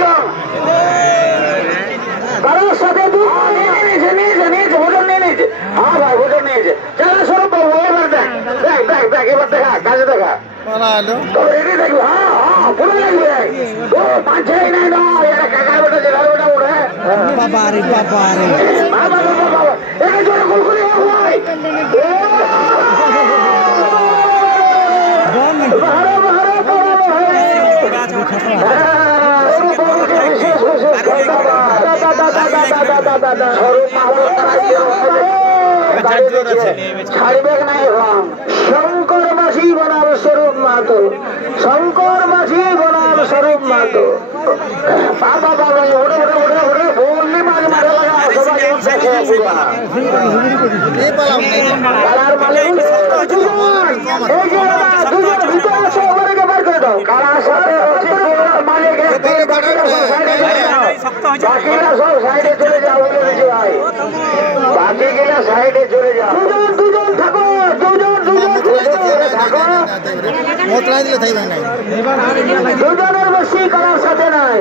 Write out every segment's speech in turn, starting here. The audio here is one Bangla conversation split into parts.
জন কারোর সাথে নিয়েছে ভোজন নিয়ে নিয়েছে। হ্যাঁ ভাই ভোজন নিয়েছে। চলো স্বরূপ বাবু এবার দেখ এবার দেখা কাজে দেখা তো রেডি দেখবি। হ্যাঁ পুরো লাগবে তো পাঁচই নাই না এটা কাকার বেটা জেলার বেটা ওরে বাবা রে এটা জোরে কুলকুলি ভাই ছাড়বে নাই শঙ্কর মাঝি বনাম স্বরূপ মাহাতো শঙ্কর মাঝি বনাম স্বরূপ মাহাতো বাবা বাবা ওরে বললি মাঝে মাঝে লাগা সবাই কালার মালিক দুজন ভিতরে আছে ওদেরকে বার করে দাও কালার সাথে মালিক বাকিরা সব সাইডে চলে যাও ভাই বাকিগুলা সাইডে চলে যাও দুজন থাকো থাকো দুজনের বেশি কালার সাথে নাই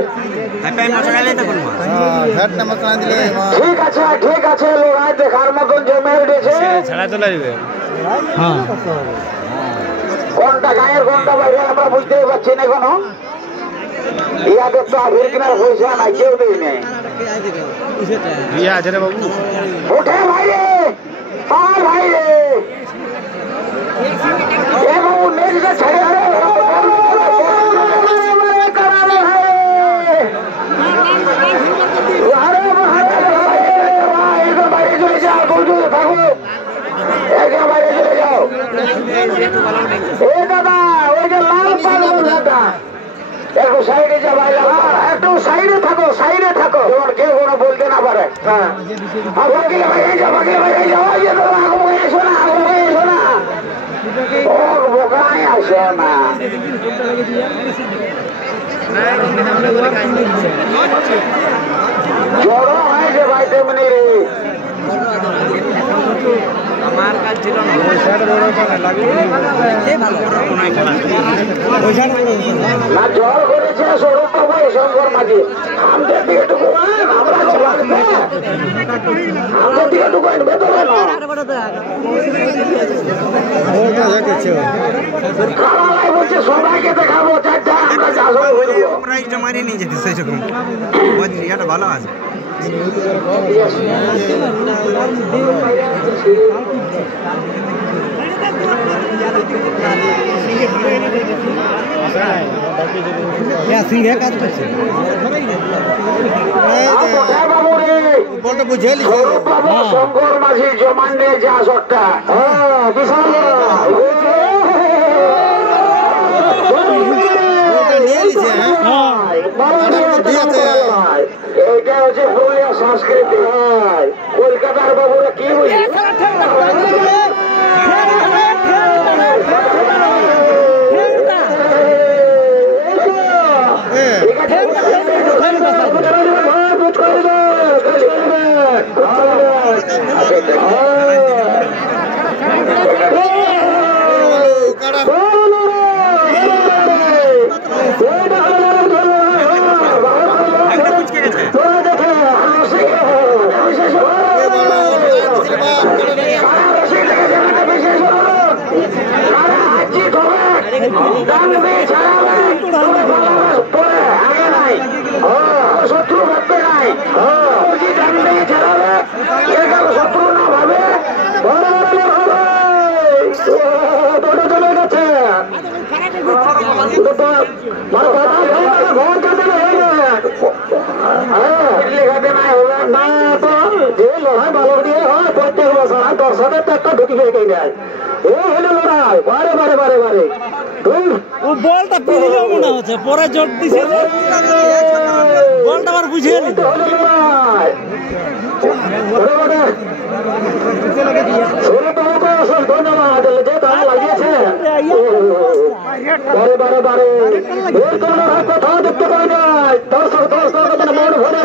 ঠিক আছে লোক দেখার মতন জমে উঠেছে কোনটা গায়ের কোনটা বাইরে আমরা বুঝতেই পারছি না এখনো ইয়াদের তো আবির কেনার পয়সা নাই কেউ দেই নেই উঠে ভাইরে ভাইরে ছেড়ে বাইরে চলে যাও থাকো বাইরে চলে যাও দাদা ওই যে লাল পালটা একটু সাইডে যা ভাই একটু সাইডে থাকো যেমন কেউ কোনো বলতে না পারে। হ্যাঁ বোকাই আসে না জড়ো হয়েছে ভাই তেমনি রে আমার কাজ ছিল না জল করেছে স্বরূপ বাবু শঙ্কর মাঝি আমাদের দিকে টুকু আমাদের দিকে টুকু বলছে সবাইকে দেখাবো চারটা আমরা চাষ মারিয়ে নিয়ে যেতে সেরকম ভালো আছে শঙ্কর মাঝি জমান নিয়ে যা সবটা এইটা হচ্ছে পুরুলিয়া সংস্কৃতি। কলকাতার বাবুরা কি বুঝে শত্রু ভাববে নাই ছাড়াবে শত্রু না ভাবে চলে গেছে না তো যে লড়াই ভালো দিয়ে হয় প্রত্যেক বছর দর্শকের তো একটা ঢুকি গিয়ে যায় এ হলো লড়াই বারে বারে বারে বারে ও বলটা পিলিলেও মনে হচ্ছে পরে জোর দিছে বলটা আবার বুঝিয়ে নিতে ধন্যবাদ যে তারা লাগিয়েছে বারে বারে বারে কোথাও দেখতে পাই নাই দর্শক মন ভরে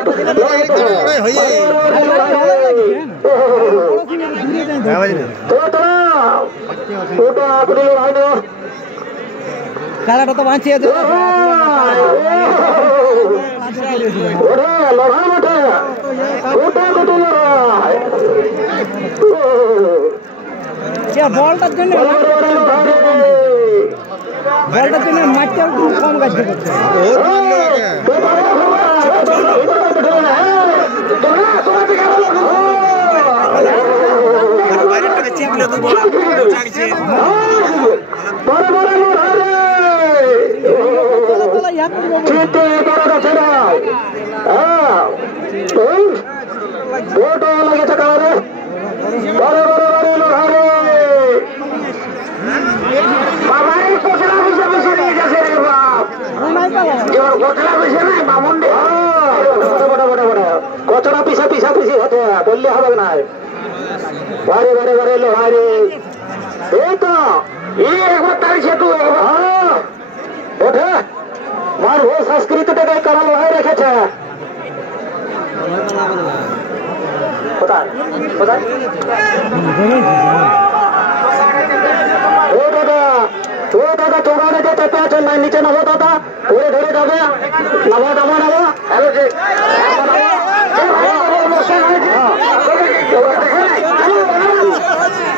কালাটা তো বাঁচিয়ে ওঠে লড়াই ওঠে গোটা গোটা লড়াই বলটার জন্য মাঠটা কম কাজ করছে লাগেছে কারণে কচরা পিছা পিছা পিছি হতে বললে হবে না বারে বারে বারে লোহারে এই তো একবার তাই সেতু ওঠে মার ও সংস্কৃতিটাকে কারা লোহায় রেখেছে কোথায় কোথায় ও দাদা চৌড়ানে যে চেপে আছেন না নিচে নামো দাদা ধরে ধরে যাবে নামো নামো নামো হ্যালো যে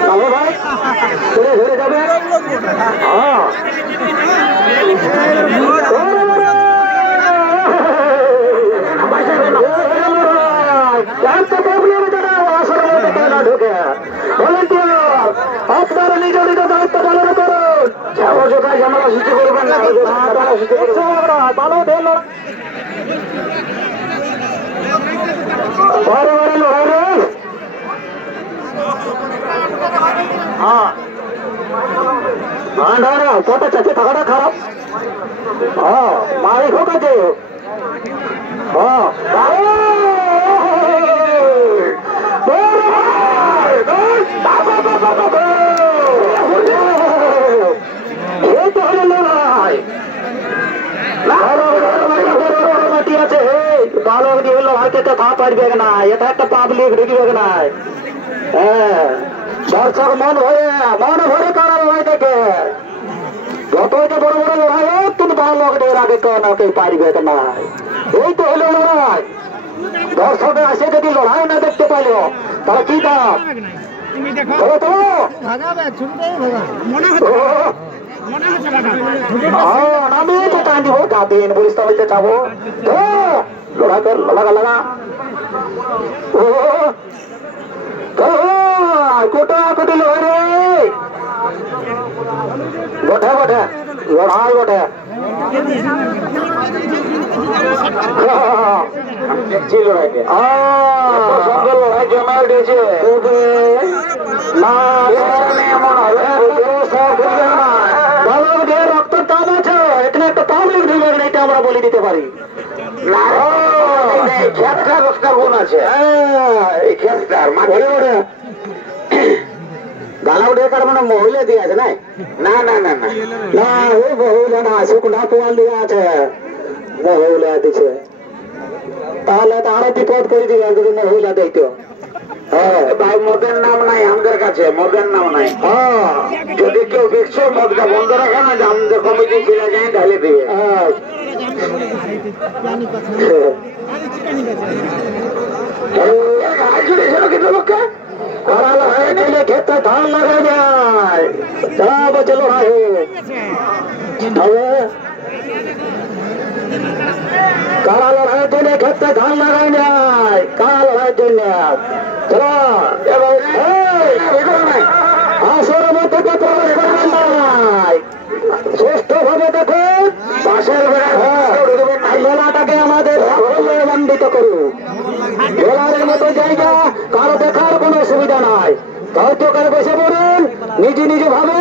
নামো ভাই ধরে ধরে যাবে হ্যাঁ আপনারা নিজ নিজ দায়িত্ব পালন করুন অযোধ্যায় ঝামেলা সৃষ্টি করবেন না ভালো ঢেল কত চাচ্ছে থাকাটা খারাপ হ্যাঁ মালিক হোক আছে পারবে না এটা একটা পাবলিক ঢুকবে না হ্যাঁ দর্শক মন ভরে কারা লড়াই দেখে যতই তো বড় বড় লড়াই হোক তুমি ভালো এর আগে কেউ পারবে না এই তো হলো লড়াই দর্শকে আসে যদি লড়াই না দেখতে পাইল তাহলে কি দাম আমি তো টান দিব গাদিন বলিস তাহলে যাবো লড়াই কর লাগা লাগা কোটা কোটি লড়াই রে বটে বটে লড়াই বটে দেখছি লড়াইকে সুন্দর লড়াই জমা উঠেছে না এমন হবে ভালো রক্তের দাম আছে এখানে একটা পাবলিক ঢুকবে না এটা আমরা বলে দিতে পারি গুণ আছে এই খেতটার মাঠে গালা উঠে তার মানে মহিলা দিয়ে আছে না না না না না না ওই মহিলা না শুকনা পোয়াল দিয়ে আছে মহিলা দিছে তাহলে তো আরো বিপদ করে দিবে যদি মহিলা দেখতো ভাই মদের নাম নাই আমাদের কাছে মদের নাম নাই যদি কেউ দেখছো মদটা বন্ধ রাখে না যে আমাদের কমিটি ফিরে যায় ঢালে দিবে ক্ষেত্রে ধান লাগা যায় চলো কারা লড়াইয়ের জন্য ক্ষেত্রে ধান লাগাই যায় কারা লড়াইয়ের জন্য চলো আসরের মধ্যে সুস্থ ভাবে দেখুন পাশের মেলাটাকে আমাদের সাফল্যমণ্ডিত করুন মেলার মতো জায়গা কারো দেখার কোনো সুবিধা নাই ধৈর্য করে বসে পড়ুন নিজে নিজে ভাবে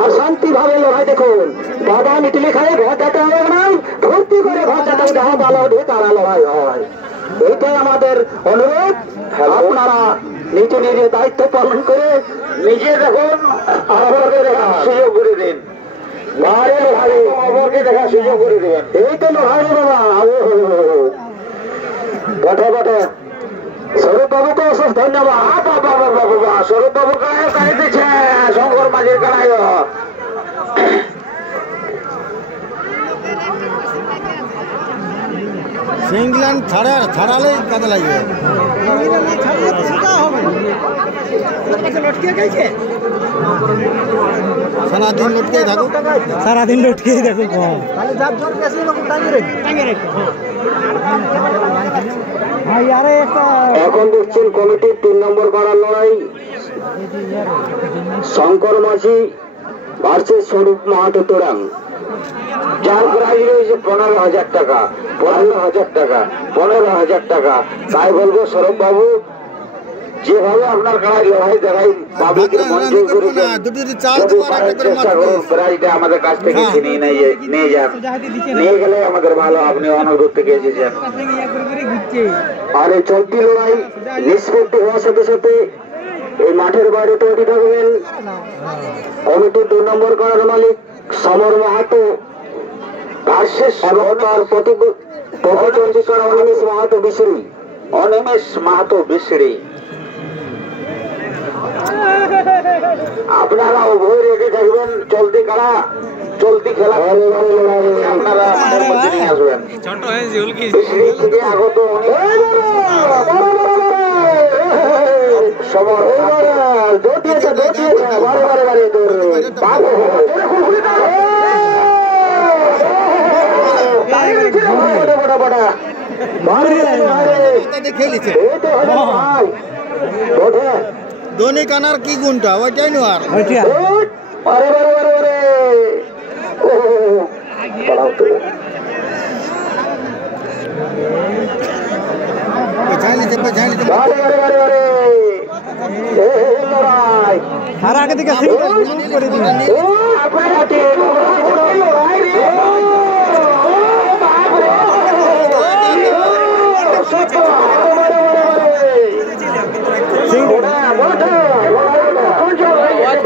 আর শান্তি ভাবে লড়াই দেখুন বাবা ইডলি খায় ঘর যেতে হবে না ভর্তি করে ঘর যেতে যাওয়া ভালো দিয়ে তারা লড়াই হয় এইটাই আমাদের অনুরোধ আপনারা নিজে নিজে দায়িত্ব পালন করে নিজে দেখুন আমাকে দেখা সুযোগ করে দিন বাইরে ভাই আমাকে দেখা সুযোগ করে দেবেন এই তো লড়াই বাবা বটে বটে স্বরূপ বাবুকে অশেষ ধন্যবাদ বাবা স্বরূপ বাবু গাড়ি দিচ্ছে শঙ্কর মাঝির গাড়াই সিংলান ছাড়ালেই কাজে লাগবে। সারাদিন লটকে থাকুক, সারাদিন লটকে দেখো এখন দেখছেন কমিটির 3 নম্বর করার লড়াই শঙ্কর মাঝি ভার্সেস স্বরূপ মাহাতো তোরাং। যার প্রাইজ রয়েছে 15,000 টাকা, 15,000 টাকা, 15,000 টাকা। তাই বলবো স্বরূপ বাবু, যেভাবে আপনার কাছে লড়াই দেখাই বাবুকে মঞ্জুর করেছেন, চেষ্টা করুন প্রাইজটা আমাদের কাছ থেকে ছিনিয়ে নিয়ে যান। নিয়ে গেলে আমাদের ভালো, আপনি অনেক দূর থেকে এসেছেন। আর এই চলতি লড়াই নিষ্পত্তি হওয়ার সাথে সাথে এই মাঠের বাইরে তৈরি থাকবেন কমিটির 2 নম্বর করার মালিক সমর মাহাতো ভার্সেস তার প্রতিদ্বন্দ্বী করা অনিমেষ মাহাতো বিশড়ি। অনিমেষ মাহাতো বিশড়ি, আপনারা উভয় রেডি থাকবেন। চলতি খেলা, চলতি খেলা আপনারা আমাদের মধ্যে নিয়ে আসবেন। বিশড়ি থেকে আগত সমর দৌড়িয়েছে বারে বারে বারে ধোনি কানার কি গুণটা ওইটাই নো আর আর আগে থেকে করে দিন।